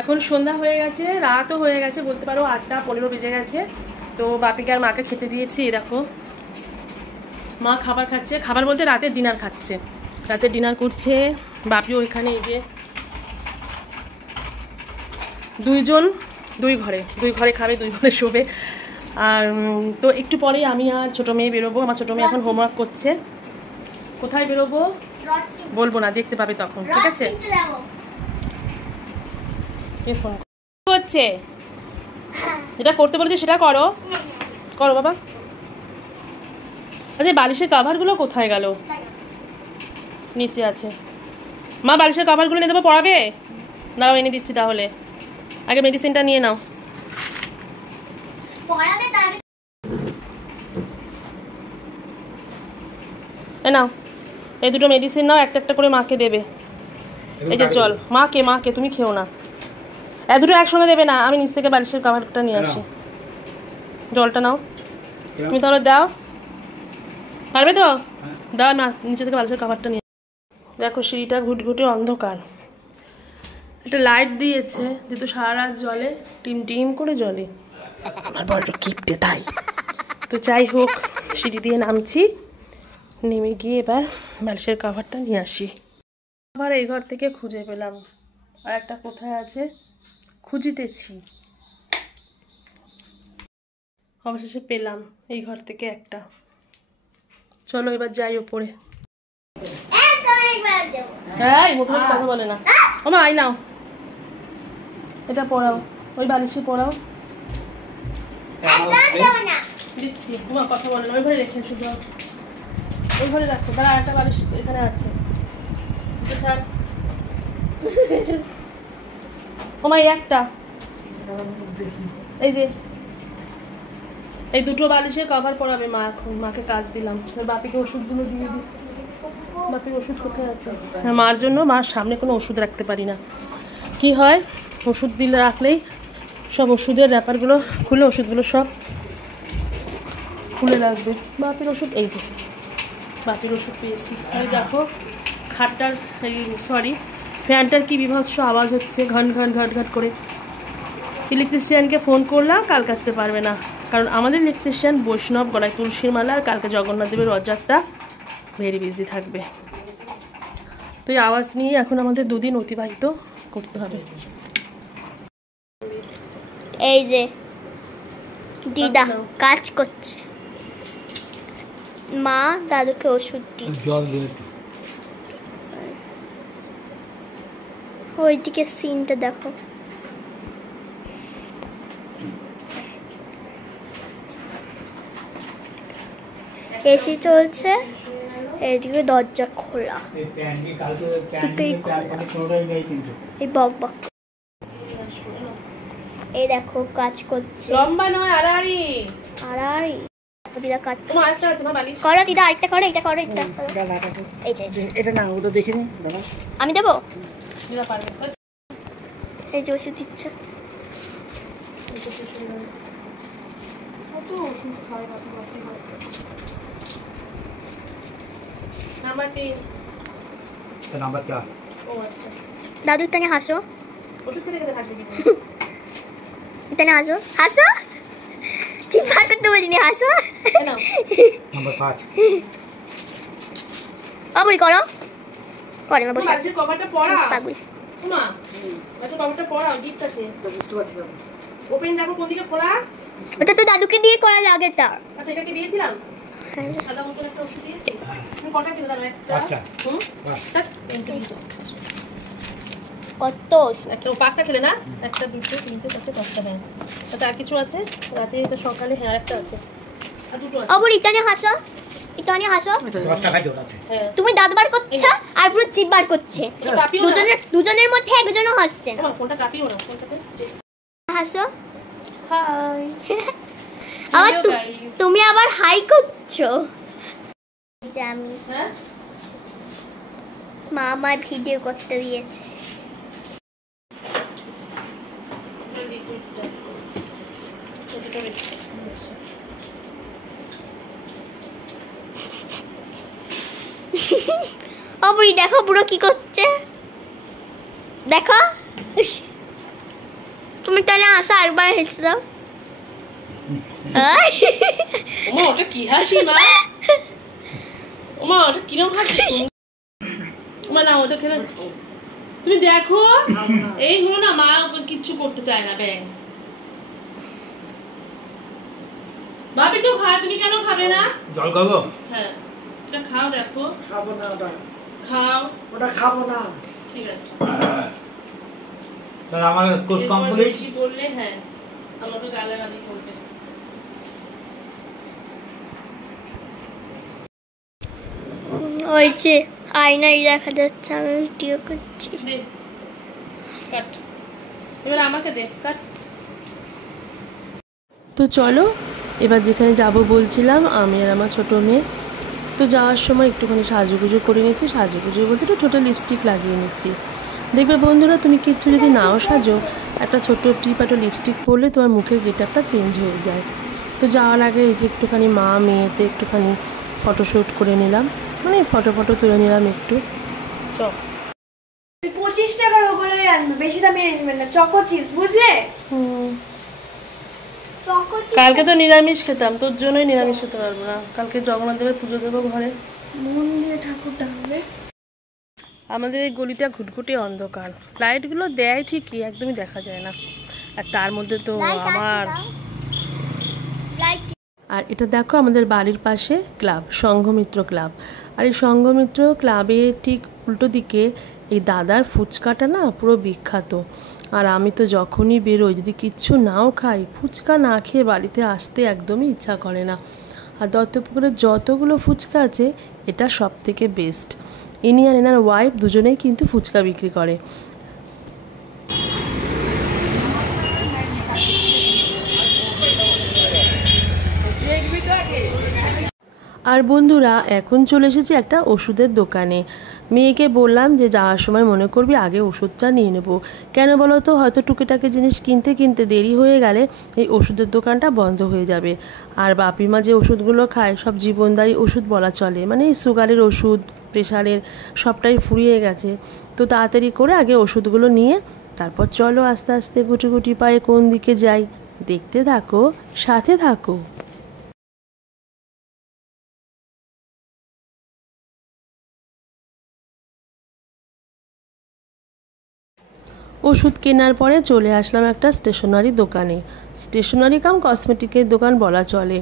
এখন সন্ধ্যা হয়ে গেছে, রাতও হয়ে গেছে, বলতে পারো 8:15 বেজে গেছে। তো বাপিকে আর মাকে খেতে দিয়েছি। দেখো মা খাবার খাচ্ছে, খাবার বলতে রাতের ডিনার খাচ্ছে, রাতের ডিনার করছে। বাপিও এখানে, এই যে দুইজন দুই ঘরে খাবে, দুই ঘরে শোবে। আর তো একটু পরেই আমি আর ছোটো মেয়ে বেরোবো। আমার ছোটো মেয়ে এখন হোমওয়ার্ক করছে। কোথায় বেরোবো বলবো না, দেখতে পাবে তখন, ঠিক আছে? কে ফোন হচ্ছে? যেটা করতে বলেছে সেটা করো, করো বাবা। আচ্ছা বালিশের কাভারগুলো কোথায় গেল? নিচে আছে। মা বালিশের কাভারগুলো নিয়ে দেবো, পড়াবে? দাঁড়াও এনে দিচ্ছি তাহলে, আগে মেডিসিনটা নিয়ে নাও। এ নাও, এই দুটো মেডিসিন নাও, একটা একটা করে মাকে দেবে। এই যে জল, মাকে তুমি খেও না, এ দুটো একসঙ্গে দেবে না। আমি নিচ থেকে বালিশের কাভারটা নিয়ে আসি। জলটা নাও তুমি, তাহলে দাও, পারবে তো? দাও না, নিচে থেকে বালিশের কাভারটা নিয়ে। দেখো সিঁড়িটা ঘুটঘুটে অন্ধকার, একটা লাইট দিয়েছে যেহেতু সারা রাত জলে, টিম টিম করে জলে। আমার বড় কিপটে তাই। তো যাই হোক, সিঁড়ি দিয়ে নামছি, নেমে গিয়ে এবার বালিশের কাভারটা নিয়ে আসি। আবার এই ঘর থেকে খুঁজে পেলাম, আর একটা কোথায় আছে খুঁজিতেছি, অবশেষে পেলাম এই ঘর থেকে একটা। চলো এবার যাই ওপরে। কথা বলে না ও মা, আই নাও, এটা পড়াও, ওই বালিশে পড়াও। দিচ্ছি, মা কথা বলে না, ওই ঘরে রেখে শুধু, ওই ঘরে রাখো। দাঁড়া, একটা বালিশ এখানে আছে, ও মা একটা, এই যে এই দুটো বালিশের কভার পরাবে মা। এখন মাকে কাজ দিলাম, বাপিকে ওষুধগুলো দিয়ে দিই। বাপির ওষুধ কোথায় আছে? হ্যাঁ, মার জন্য মার সামনে কোনো ওষুধ রাখতে পারি না। কি হয়, ওষুধ দিলে রাখলেই সব ওষুধের র্যাপারগুলো খুলে, ওষুধগুলো সব খুলে রাখবে। বাপির ওষুধ, এই যে বাপির ওষুধ পেয়েছি। এই দেখো খাটটার, সরি ফ্যানটার কি বিভৎস আওয়াজ হচ্ছে, ঘন ঘন ঘট ঘট করে। ইলেকট্রিশিয়ানকে ফোন করলাম, কালকে আসতে পারবে না, কারণ আমাদের ইলেকট্রিশিয়ান বৈষ্ণব, গলায় তুলসীর মালা, আর কালকে জগন্নাথ দেবের রথযাত্রা, ভেরি বিজি থাকবে। তো এই আওয়াজ নিয়ে এখন আমাদের দুদিন অতিবাহিত করতে হবে। এই যে দিদা কাজ করছে, মা দাদুকে ওষুধ দিচ্ছে। ওইদিকে সিনটা দেখো, এসি চলছে, এইদিকে দরজা খোলা, এই বক বক। এই দেখো কাজ করছে, লম্বা নয়, আড়াআড়ি আড়াআড়ি। দিদা কাজ করো, দিদা আরেকটা করো, এটা করো, এটা। এই যে এটা না, ওটা দেখে নি দাদা, আমি দেবো। দিদা পারবে। এই যে ওষুধ দিচ্ছে, কত ওষুধ খায় বাপি বাপি। নাম্বার 3, তো নাম্বার 4। ও আচ্ছা, দাদু তানে হাসো, ওষুধ খেতে খেতে থাকবে কিন্তু। তানে হাসো, হাসো, ঠিক ভাগ করতে বলিনি, হাসো। নাও নাম্বার 5। অবরি করো, করে না বসে বালিশের কভারটা পড়া। পাগল মা বালিশের কভারটা পড়াও, গিফট আছে, বুঝতে পারছি না। ওপেন দেখো কোন দিকে খোলা। ওটা তো দাদুকে দিয়ে করা লাগেটা। আচ্ছা এটা কি দিয়েছিলাম? সাদা বোতল একটা ওষুধ দিয়েছি। তুমি কটা খেলে দাও? একটা, হুম, কত একটা 5টা খেলে না? একটা, দুটো, তিনটে, চারটে, 5টা। হ্যাঁ আচ্ছা, আর কিছু আছে রাতে? এটা সকালে, হ্যাঁ একটা আছে, আর দুটো আছে। অবরি ইটানে হাসো, ইটানে হাসো। 10 টাকা জোড়া আছে। হ্যাঁ তুমি দাঁত বার করছো আর পুরো জিভ বার করছে, দুজনের মধ্যে একজনও হাসছে না। ফোনটা কাঁপিও না, ফোনটাকে হাসো। হাই আবার তুমি আবার হাই করছো। আমি হ্যাঁ মা আমার ভিডিও করতে দিয়েছে। অবরি দেখো পুরো কি করছে, দেখো তুমি তাহলে আসা আরেকবার হেসে দাও। ওমা ওটা কি হাসি মা, ওমা ওটা কিরম হাসি, ওমা না ওটা খেলে তুমি দেখো এই হলো না, মা কিচ্ছু করতে চায় না ব্যাং। ভাবি তো খাও, তুমি কেন খাবে না? জল খাবো? হ্যাঁ এটা খাও, দেখো খাবো না ওটা, খাও ওটা খাবো না। ঠিক আছে তাহলে আমার কোর্স এরপর কমপ্লিট। বেশি বললে হ্যাঁ আমাকে গালাগালি করবে। ওই যে আয়নায় দেখা যাচ্ছে আমি ভিডিও করছি। দে কাট, এবার আমাকে দে কাট। তো চলো এবার যেখানে যাব বলছিলাম, আমি আর আমার ছোটো মেয়ে। তো যাওয়ার সময় একটুখানি সাজুগুজু করে নিচ্ছি, সাজুগুজু বলতে একটু ছোটো লিপস্টিক লাগিয়ে নিচ্ছি। দেখবে বন্ধুরা তুমি কিচ্ছু যদি নাও সাজো, একটা ছোট্ট টিপ একটা লিপস্টিক পরলে তোমার মুখের গেটআপটা চেঞ্জ হয়ে যায়। তো যাওয়ার আগে এই যে একটুখানি মা মেয়েতে একটুখানি ফটোশ্যুট করে নিলাম, মানে ফটো তুলে নিলাম একটু। চ 25 টাকার ওগুলোই আনবে, বেশি দামি আনবেন না। চকো চিপস বুঝলে? চকো চিপস কালকে তো নিরামিষ খেতাম, তোর জন্যই নিরামিষ খেতে পারবো না। কালকে জগন্নাথ দেবের পুজো দেবো ঘরে, মন দিয়ে ঠাকুরটা হবে। আমাদের এই গলিটা ঘুটঘুটে অন্ধকার, লাইটগুলো দেয় ঠিকই, একদমই দেখা যায় না। আর তার মধ্যে তো আমার, আর এটা দেখো আমাদের বাড়ির পাশে ক্লাব, সংঘমিত্র ক্লাব। আর এই সংঘমিত্র ক্লাবের ঠিক উল্টো দিকে এই দাদার ফুচকাটা না পুরো বিখ্যাত। আর আমি তো যখনই বেরোই যদি কিচ্ছু নাও খাই, ফুচকা না খেয়ে বাড়িতে আসতে একদমই ইচ্ছা করে না। আর দত্তপুকুরের যতগুলো ফুচকা আছে এটা সব থেকে বেস্ট। ইনি আর এনার ওয়াইফ দুজনেই কিন্তু ফুচকা বিক্রি করে। আর বন্ধুরা এখন চলে এসেছি একটা ওষুধের দোকানে। মেয়েকে বললাম যে যাওয়ার সময় মনে করবি আগে ওষুধটা নিয়ে নেবো, কেন বলো তো হয়তো টুকিটাকি জিনিস কিনতে কিনতে দেরি হয়ে গেলে এই ওষুধের দোকানটা বন্ধ হয়ে যাবে। আর বাপিমা যে ওষুধগুলো খায় সব জীবনদায়ী ওষুধ বলা চলে, মানে এই সুগারের ওষুধ, প্রেশারের, সবটাই ফুরিয়ে গেছে। তো তাড়াতাড়ি করে আগে ওষুধগুলো নিয়ে তারপর চলো আস্তে আস্তে গুটি গুটি পায়ে কোন দিকে যাই, দেখতে থাকো, সাথে থাকো। ওষুধ কেনার পরে চলে আসলাম একটা স্টেশনারি দোকানে, স্টেশনারি কাম কসমেটিকের দোকান বলা চলে।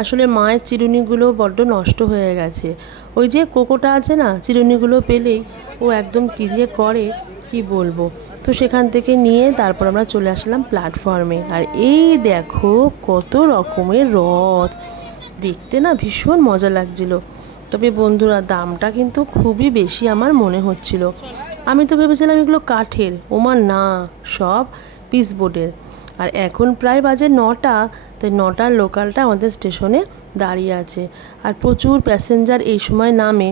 আসলে মায়ের চিরুনিগুলো বড্ড নষ্ট হয়ে গেছে। ওই যে কোকোটা আছে না, চিরুনিগুলো পেলেই ও একদম কী যে করে কি বলবো। তো সেখান থেকে নিয়ে তারপর আমরা চলে আসলাম প্ল্যাটফর্মে। আর এই দেখো কত রকমের রথ, দেখতে না ভীষণ মজা লাগছিল। তবে বন্ধুরা দামটা কিন্তু খুবই বেশি আমার মনে হচ্ছিল। আমি তো ভেবেছিলাম এগুলো কাঠের, ওমা না, সব পিস বোর্ডের। আর এখন প্রায় বাজে 9টা, তাই 9টার লোকালটা আমাদের স্টেশনে দাঁড়িয়ে আছে। আর প্রচুর প্যাসেঞ্জার এই সময় নামে,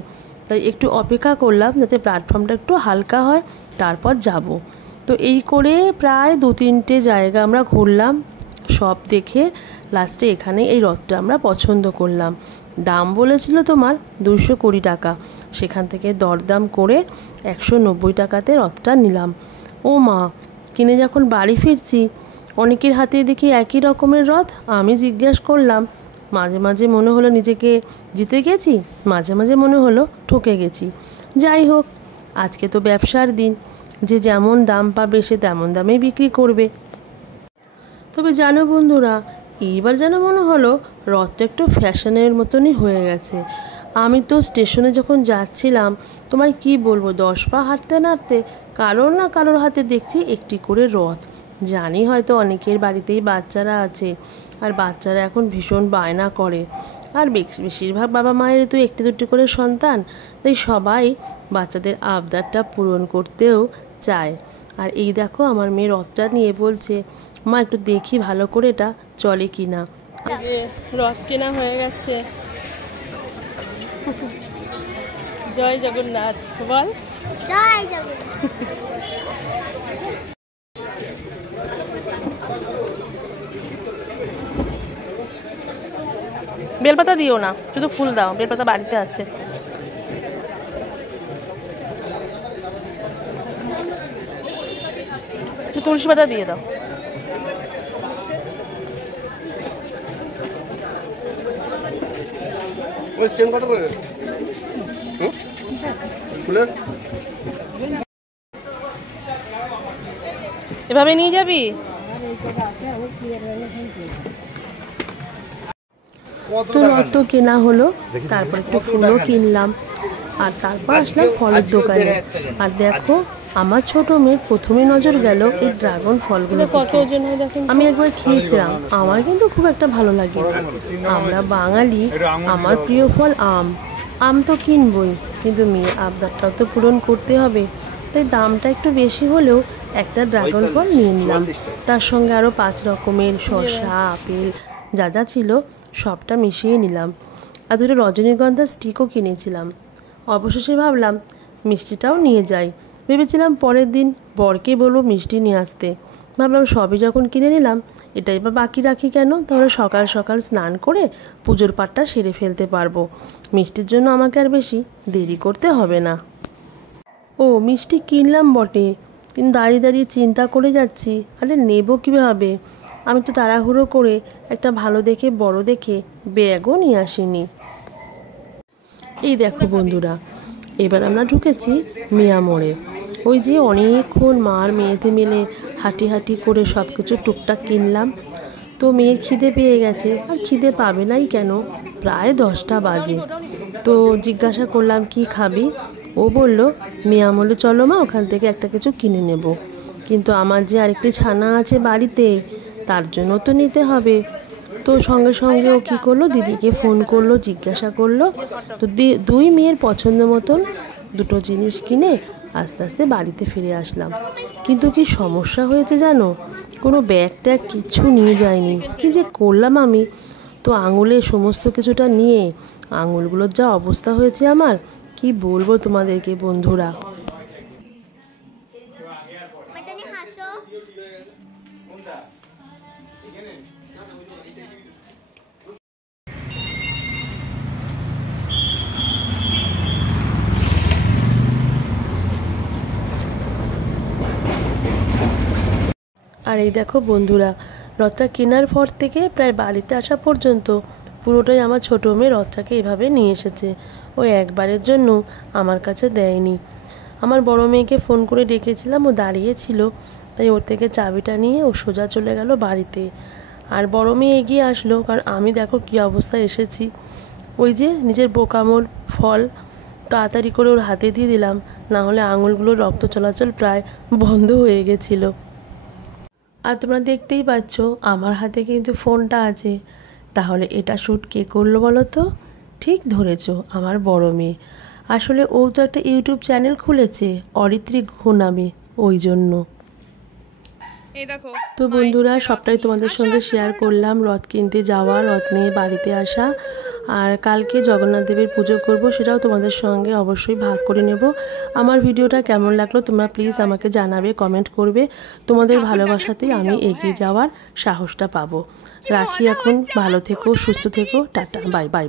তাই একটু অপেক্ষা করলাম যাতে প্ল্যাটফর্মটা একটু হালকা হয়, তারপর যাব। তো এই করে প্রায় 2-3টে জায়গা আমরা ঘুরলাম, সব দেখে লাস্টে এখানে এই রথটা আমরা পছন্দ করলাম। দাম বলেছিল তোমার 220 টাকা, সেখান থেকে দরদাম করে 190 টাকাতে রথটা নিলাম। ও মা, কিনে যখন বাড়ি ফিরছি অনেকের হাতে দেখি একই রকমের রথ। আমি জিজ্ঞেস করলাম, মাঝে মাঝে মনে হলো নিজেকে জিতে গেছি, মাঝে মাঝে মনে হলো ঠকে গেছি। যাই হোক, আজকে তো ব্যবসার দিন, যে যেমন দাম পাবে সে তেমন দামেই বিক্রি করবে। তবে জানো বন্ধুরা, এইবার যেন মনে হলো রথটা একটু ফ্যাশনের মতনই হয়ে গেছে। আমি তো স্টেশনে যখন যাচ্ছিলাম, তোমায় কি বলবো, 10 পা হাঁটতে হাঁটতে কারোর না কারোর হাতে দেখছি একটি করে রথ। জানি হয়তো অনেকের বাড়িতেই বাচ্চারা আছে, আর বাচ্চারা এখন ভীষণ বায়না করে। আর বেশিরভাগ বাবা মায়ের তো একটি দুটি করে সন্তান, তাই সবাই বাচ্চাদের আবদারটা পূরণ করতেও চায়। আর এই দেখো আমার মেয়ে রথটা নিয়ে বলছে, মা একটু দেখি ভালো করে এটা চলে কি না। রথ কেনা হয়ে গেছে। জয় জগন্নাথ বল। জয় জগন্নাথ। বেলপাতা দিও না, শুধু ফুল দাও, বেলপাতা বাড়িতে আছে। তুলসী পাতা দিয়ে দাও। ওই চেন কত করে? খুলে এভাবে নিয়ে যাবি? তো রথ তো কেনা হলো, তারপর একটু ফুলও কিনলাম, আর তারপর আসলাম ফলের দোকানে। আর দেখো আমার ছোট মেয়ের প্রথমে নজর গেল এই ড্রাগন ফলগুলো। আমি একবার খেয়েছিলাম, আমার কিন্তু খুব একটা ভালো লাগে। আমরা বাঙালি, আমার প্রিয় ফল আম। আম তো কিনবই, কিন্তু মেয়ের আবদারটাও তো পূরণ করতে হবে, তাই দামটা একটু বেশি হলেও একটা ড্রাগন ফল নিয়ে নিলাম। তার সঙ্গে আরও 5 রকমের শসা, আপেল যা যা ছিল সবটা মিশিয়ে নিলাম। আর 2টো রজনীগন্ধা স্টিকও কিনেছিলাম। অবশেষে ভাবলাম মিষ্টিটাও নিয়ে যাই। ভেবেছিলাম পরের দিন বরকে বলবো মিষ্টি নিয়ে আসতে। ভাবলাম সবই যখন কিনে নিলাম, এটাই বা বাকি রাখি কেন? তাহলে সকাল সকাল স্নান করে পুজোর পাঠটা সেরে ফেলতে পারবো। মিষ্টির জন্য আমাকে আর বেশি দেরি করতে হবে না। ও মিষ্টি কিনলাম বটে, কিন্তু দাঁড়িয়ে দাঁড়িয়ে চিন্তা করে যাচ্ছি, আরে নেব কীভাবে? আমি তো তাড়াহুড়ো করে একটা ভালো দেখে বড় দেখে ব্যাগও নিয়ে আসিনি। এই দেখো বন্ধুরা, এবার আমরা ঢুকেছি মিয়া মোড়ে। ওই যে অনেকক্ষণ মার মেয়েতে মিলে হাঁটি হাঁটি করে সব কিছু টুকটাক কিনলাম। তো মেয়ের খিদে পেয়ে গেছে, আর খিদে পাবে নাই কেন, প্রায় 10টা বাজে। তো জিজ্ঞাসা করলাম কি খাবি? ও বলল মিয়া মোড়ে চলো মা, ওখান থেকে একটা কিছু কিনে নেব। কিন্তু আমার যে আরেকটি ছানা আছে বাড়িতে, তার জন্য তো নিতে হবে। তো সঙ্গে সঙ্গে ও কী করলো, দিদিকে ফোন করলো, জিজ্ঞাসা করলো। তো 2 মেয়ের পছন্দ মতন 2টো জিনিস কিনে আস্তে আস্তে বাড়িতে ফিরে আসলাম। কিন্তু কি সমস্যা হয়েছে জানো, কোনো ব্যাগ ট্যাগ কিচ্ছু নিয়ে যায়নি। কি যে করলাম আমি, তো আঙুলে সমস্ত কিছুটা নিয়ে আঙুলগুলোর যা অবস্থা হয়েছে আমার, কি বলবো তোমাদেরকে বন্ধুরা। আর এই দেখো বন্ধুরা, রথটা কেনার পর থেকে প্রায় বাড়িতে আসা পর্যন্ত পুরোটাই আমার ছোটো মেয়ে রথটাকে এভাবে নিয়ে এসেছে। ও একবারের জন্য আমার কাছে দেয়নি। আমার বড় মেয়েকে ফোন করে ডেকেছিলাম, ও দাঁড়িয়েছিল, তাই ওর থেকে চাবিটা নিয়ে ও সোজা চলে গেল বাড়িতে। আর বড় মেয়ে এগিয়ে আসলো, কারণ আমি দেখো কী অবস্থায় এসেছি। ওই যে নিজের বোকামোর ফল তাড়াতাড়ি করে ওর হাতে দিয়ে দিলাম, না হলে আঙুলগুলোর রক্ত চলাচল প্রায় বন্ধ হয়ে গেছিলো। আর তোমরা দেখতেই পাচ্ছ আমার হাতে কিন্তু ফোনটা আছে। তাহলে এটা শ্যুট কে করলো বলো তো? ঠিক ধরেছ, আমার বড় মেয়ে। আসলে ও তো একটা ইউটিউব চ্যানেল খুলেছে অরিত্রী ঘু নামে, ওই জন্য। তো বন্ধুরা, সবটাই তোমাদের সঙ্গে শেয়ার করলাম। রথ কিনতে যাওয়া, রথ নিয়ে বাড়িতে আসা, আর কালকে জগন্নাথ দেবের পুজো করব, সেটাও তোমাদের সঙ্গে অবশ্যই ভাগ করে নেব। আমার ভিডিওটা কেমন লাগলো তোমরা প্লিজ আমাকে জানাবে, কমেন্ট করবে। তোমাদের ভালোবাসাতেই আমি এগিয়ে যাওয়ার সাহসটা পাবো। রাখি এখন, ভালো থেকো, সুস্থ থেকো, টাটা, বাই বাই।